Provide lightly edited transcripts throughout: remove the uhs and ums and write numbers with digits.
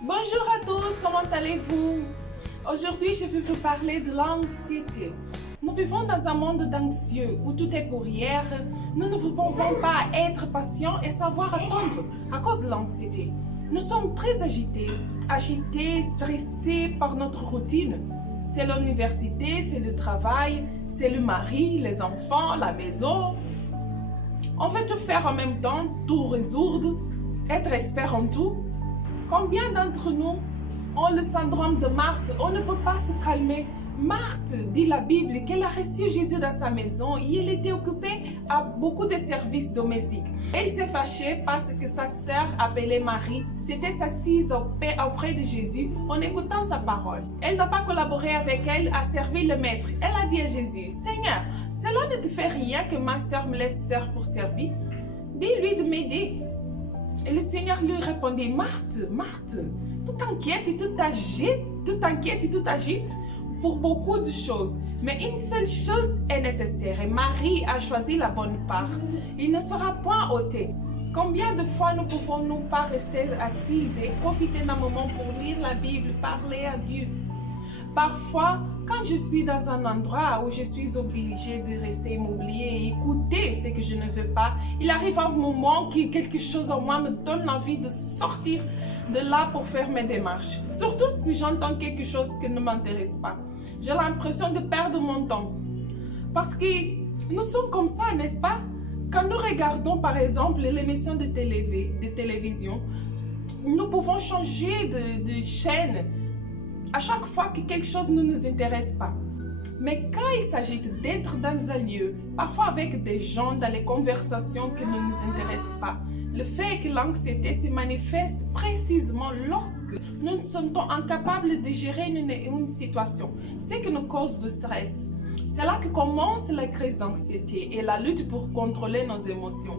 Bonjour à tous, comment allez-vous? Aujourd'hui, je vais vous parler de l'anxiété. Nous vivons dans un monde d'anxieux où tout est pour hier. Nous ne pouvons pas être patients et savoir attendre à cause de l'anxiété. Nous sommes très agités, stressés par notre routine. C'est l'université, c'est le travail, c'est le mari, les enfants, la maison. On veut tout faire en même temps, tout résoudre, être expert en tout. Combien d'entre nous ont le syndrome de Marthe? On ne peut pas se calmer. Marthe, dit la Bible, qu'elle a reçu Jésus dans sa maison et elle était occupée à beaucoup de services domestiques. Elle s'est fâchée parce que sa sœur, appelée Marie, s'était assise auprès de Jésus en écoutant sa parole. Elle n'a pas collaboré avec elle à servir le maître. Elle a dit à Jésus, Seigneur, cela ne te fait rien que ma sœur me laisse servir pour servir? Dis-lui de m'aider. Et le Seigneur lui répondit, Marthe, tout t'inquiète et tout agite pour beaucoup de choses. Mais une seule chose est nécessaire et Marie a choisi la bonne part. Il ne sera point ôté. Combien de fois ne pouvons-nous pas rester assises et profiter d'un moment pour lire la Bible, parler à Dieu? Parfois, quand je suis dans un endroit où je suis obligée de rester immobilier et écouter ce que je ne veux pas, il arrive un moment que quelque chose en moi me donne envie de sortir de là pour faire mes démarches. Surtout si j'entends quelque chose qui ne m'intéresse pas. J'ai l'impression de perdre mon temps. Parce que nous sommes comme ça, n'est-ce pas? Quand nous regardons par exemple l'émission de télévision, nous pouvons changer de chaîne à chaque fois que quelque chose ne nous intéresse pas. Mais quand il s'agit d'être dans un lieu, parfois avec des gens dans les conversations qui ne nous intéressent pas, le fait que l'anxiété se manifeste précisément lorsque nous nous sentons incapables de gérer une situation, ce qui nous cause du stress. C'est là que commence la crise d'anxiété et la lutte pour contrôler nos émotions.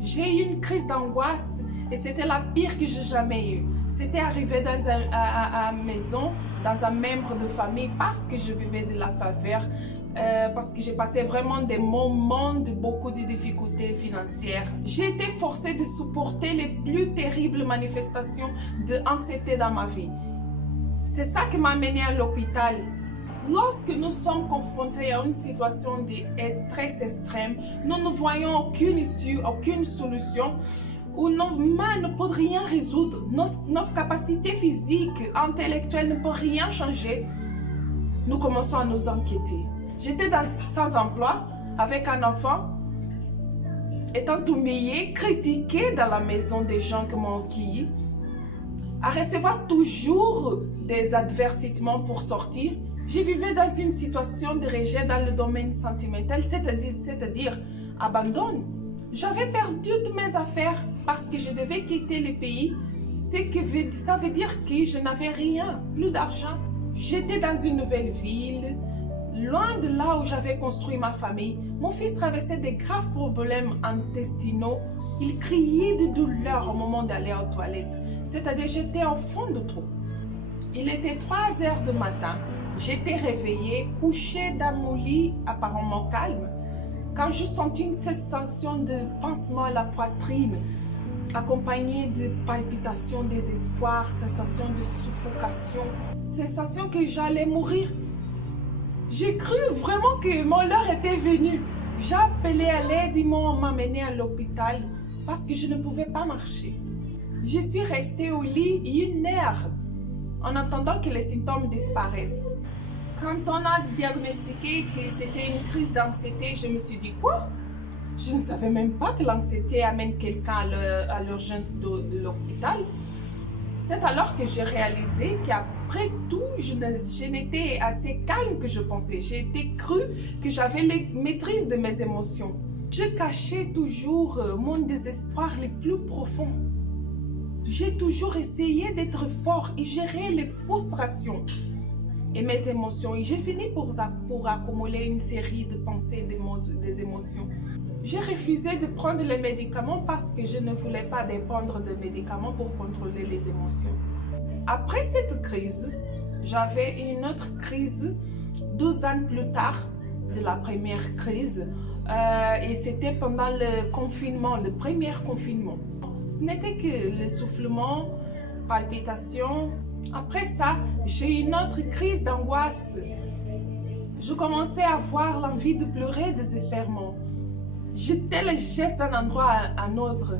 J'ai eu une crise d'angoisse et c'était la pire que j'ai jamais eue. C'était arrivé dans une maison, dans un membre de famille parce que je vivais de la faveur, parce que j'ai passé vraiment des moments de beaucoup de difficultés financières. J'ai été forcée de supporter les plus terribles manifestations d'anxiété dans ma vie. C'est ça qui m'a amenée à l'hôpital. Lorsque nous sommes confrontés à une situation de stress extrême, nous ne voyons aucune issue, aucune solution, où nos mains ne peuvent rien résoudre, notre capacité physique, intellectuelle ne peut rien changer, nous commençons à nous inquiéter. J'étais sans emploi, avec un enfant, étant humiliée, critiquée dans la maison des gens qui m'ont accueilli, à recevoir toujours des avertissements pour sortir. Je vivais dans une situation de rejet dans le domaine sentimental, c'est-à-dire abandon. J'avais perdu toutes mes affaires parce que je devais quitter le pays. Ça veut dire que je n'avais rien, plus d'argent. J'étais dans une nouvelle ville, loin de là où j'avais construit ma famille. Mon fils traversait des graves problèmes intestinaux. Il criait de douleur au moment d'aller aux toilettes. C'est-à-dire j'étais au fond de trou. Il était 3 heures du matin. J'étais réveillée, couchée dans mon lit apparemment calme, quand je sentis une sensation de pincement à la poitrine, accompagnée de palpitations, désespoir, sensation de suffocation, sensation que j'allais mourir. J'ai cru vraiment que mon heure était venue. J'ai appelé à l'aide, ils m'ont emmenée à l'hôpital parce que je ne pouvais pas marcher. Je suis restée au lit 1 heure en attendant que les symptômes disparaissent. Quand on a diagnostiqué que c'était une crise d'anxiété, je me suis dit quoi? Je ne savais même pas que l'anxiété amène quelqu'un à l'urgence de l'hôpital. C'est alors que j'ai réalisé qu'après tout, je n'étais assez calme que je pensais. J'ai été cru que j'avais la maîtrise de mes émotions. Je cachais toujours mon désespoir le plus profond. J'ai toujours essayé d'être fort et gérer les frustrations et mes émotions. Et j'ai fini pour accumuler une série de pensées, des émotions. J'ai refusé de prendre les médicaments parce que je ne voulais pas dépendre de médicaments pour contrôler les émotions. Après cette crise, j'avais une autre crise 12 ans plus tard de la première crise. Et c'était pendant le confinement, le premier confinement. Ce n'était que l'essoufflement, palpitations. Après ça, j'ai eu une autre crise d'angoisse. Je commençais à avoir l'envie de pleurer désespérément. J'étais le geste d'un endroit à un autre.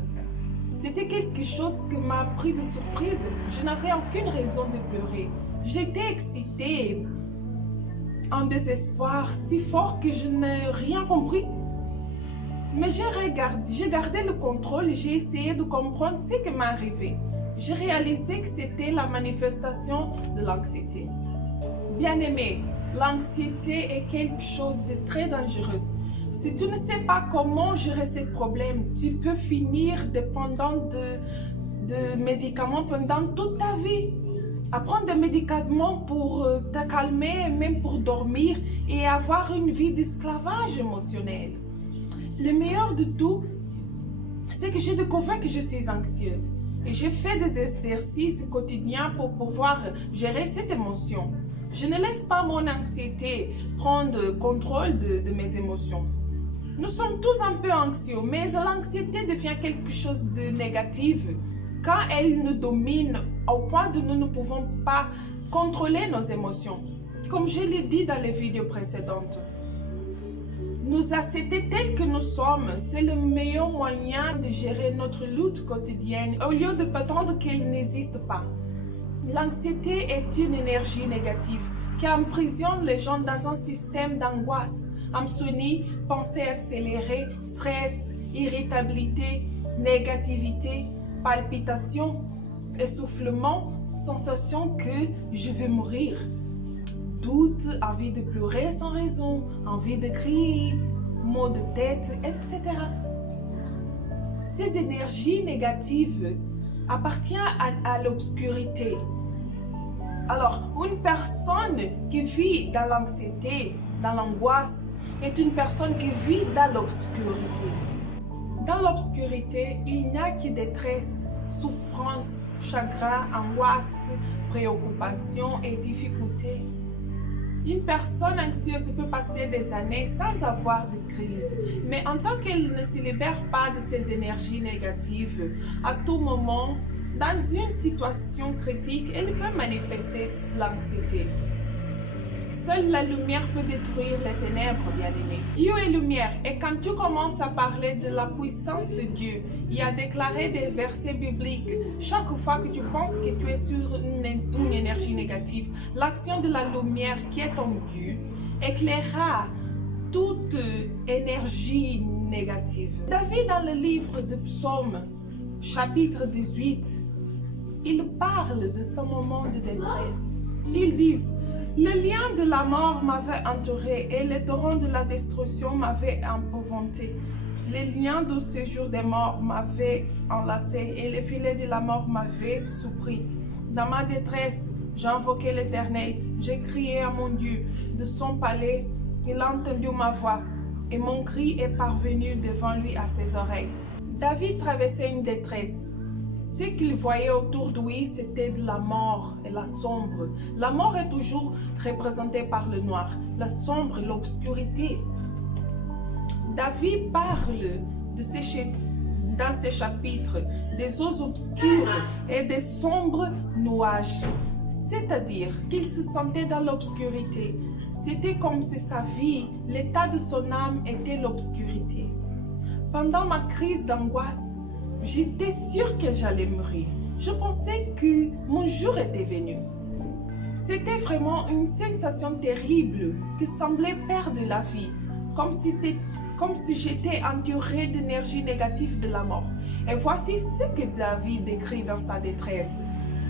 C'était quelque chose qui m'a pris de surprise. Je n'avais aucune raison de pleurer. J'étais excitée, en désespoir si fort que je n'ai rien compris. Mais j'ai gardé le contrôle et j'ai essayé de comprendre ce qui m'est arrivé. J'ai réalisé que c'était la manifestation de l'anxiété. Bien-aimé, l'anxiété est quelque chose de très dangereux. Si tu ne sais pas comment gérer ces problèmes, tu peux finir dépendant de médicaments pendant toute ta vie. Apprendre des médicaments pour te calmer, même pour dormir et avoir une vie d'esclavage émotionnel. Le meilleur de tout, c'est que j'ai découvert que je suis anxieuse. Et j'ai fait des exercices quotidiens pour pouvoir gérer cette émotion. Je ne laisse pas mon anxiété prendre contrôle de mes émotions. Nous sommes tous un peu anxieux, mais l'anxiété devient quelque chose de négatif quand elle nous domine au point de nous ne pouvons pas contrôler nos émotions. Comme je l'ai dit dans les vidéos précédentes, nous accepter tels que nous sommes, c'est le meilleur moyen de gérer notre lutte quotidienne au lieu de prétendre qu'elle n'existe pas. L'anxiété est une énergie négative qui emprisonne les gens dans un système d'angoisse, insomnie, pensée accélérée, stress, irritabilité, négativité, palpitations, essoufflement, sensation que je vais mourir. Doute, envie de pleurer sans raison, envie de crier, maux de tête, etc. Ces énergies négatives appartiennent à l'obscurité. Alors, une personne qui vit dans l'anxiété, dans l'angoisse, est une personne qui vit dans l'obscurité. Dans l'obscurité, il n'y a que détresse, souffrance, chagrin, angoisse, préoccupation et difficultés. Une personne anxieuse peut passer des années sans avoir de crise, mais en tant qu'elle ne se libère pas de ces énergies négatives, à tout moment, dans une situation critique, elle peut manifester l'anxiété. Seule la lumière peut détruire les ténèbres, bien-aimés. Dieu est lumière, et quand tu commences à parler de la puissance de Dieu et à déclarer des versets bibliques, chaque fois que tu penses que tu es sur une énergie négative, l'action de la lumière qui est en Dieu éclairera toute énergie négative. David, dans le livre de Psaumes, chapitre 18, il parle de ce moment de détresse. Ils disent: le lien de la mort m'avait entouré et les torrents de la destruction m'avaient épouvanté. Les liens du séjour des morts m'avaient enlacé et les filets de la mort m'avaient surpris. Dans ma détresse, j'ai invoqué l'Éternel, j'ai crié à mon Dieu. De son palais, il a entendu ma voix et mon cri est parvenu devant lui à ses oreilles. David traversait une détresse. Ce qu'il voyait autour de lui, c'était de la mort et la sombre. La mort est toujours représentée par le noir, la sombre, l'obscurité. David parle dans ces chapitres des eaux obscures et des sombres nuages. C'est-à-dire qu'il se sentait dans l'obscurité. C'était comme si sa vie, l'état de son âme était l'obscurité. Pendant ma crise d'angoisse, j'étais sûre que j'allais mourir. Je pensais que mon jour était venu. C'était vraiment une sensation terrible qui semblait perdre la vie, comme si j'étais entourée d'énergie négative de la mort. Et voici ce que David décrit dans sa détresse.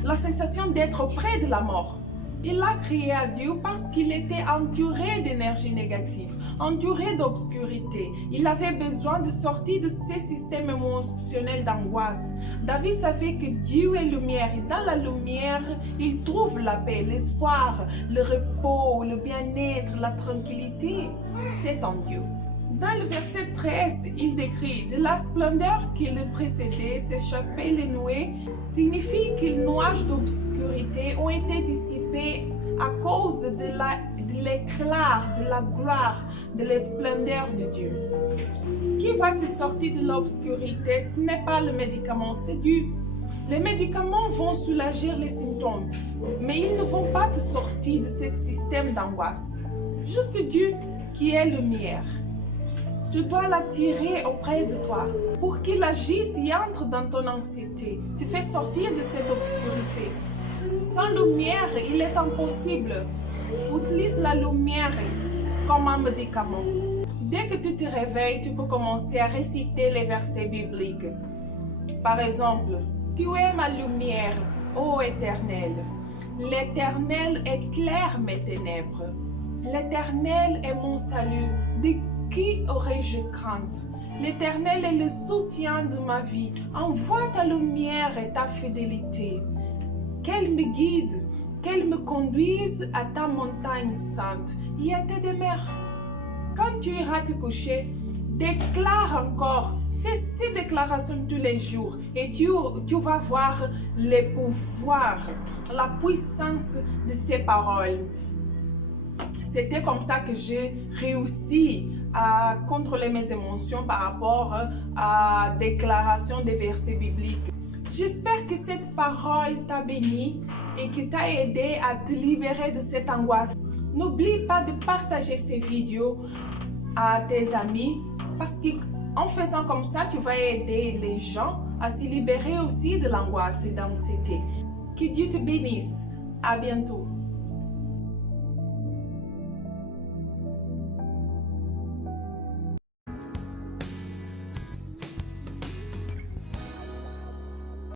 La sensation d'être près de la mort. Il a crié à Dieu parce qu'il était entouré d'énergie négative, entouré d'obscurité. Il avait besoin de sortir de ces systèmes émotionnels d'angoisse. David savait que Dieu est lumière et dans la lumière, il trouve la paix, l'espoir, le repos, le bien-être, la tranquillité. C'est en Dieu. Dans le verset 13, il décrit: de la splendeur qui le précédait, s'échapper les nuées, signifie que les nuages d'obscurité ont été dissipés à cause de l'éclat, de la gloire, de la splendeur de Dieu. Qui va te sortir de l'obscurité? Ce n'est pas le médicament, c'est Dieu. Les médicaments vont soulager les symptômes, mais ils ne vont pas te sortir de ce système d'angoisse. Juste Dieu qui est lumière. Tu dois l'attirer auprès de toi pour qu'il agisse et entre dans ton anxiété, te fait sortir de cette obscurité. Sans lumière, il est impossible. Utilise la lumière comme un médicament. Dès que tu te réveilles, tu peux commencer à réciter les versets bibliques. Par exemple, tu es ma lumière, ô Éternel. L'Éternel éclaire mes ténèbres. L'Éternel est mon salut. De qui aurais-je crainte? L'Éternel est le soutien de ma vie. Envoie ta lumière et ta fidélité. Qu'elle me guide, qu'elle me conduise à ta montagne sainte et à tes demeures. Quand tu iras te coucher, déclare encore. Fais ces déclarations tous les jours et tu vas voir les pouvoirs, la puissance de ces paroles. C'était comme ça que j'ai réussi à contrôler mes émotions par rapport à déclaration des versets bibliques. J'espère que cette parole t'a béni et que t'a aidé à te libérer de cette angoisse. N'oublie pas de partager ces vidéos à tes amis parce qu'en faisant comme ça, tu vas aider les gens à se libérer aussi de l'angoisse et d'anxiété. Que Dieu te bénisse. À bientôt.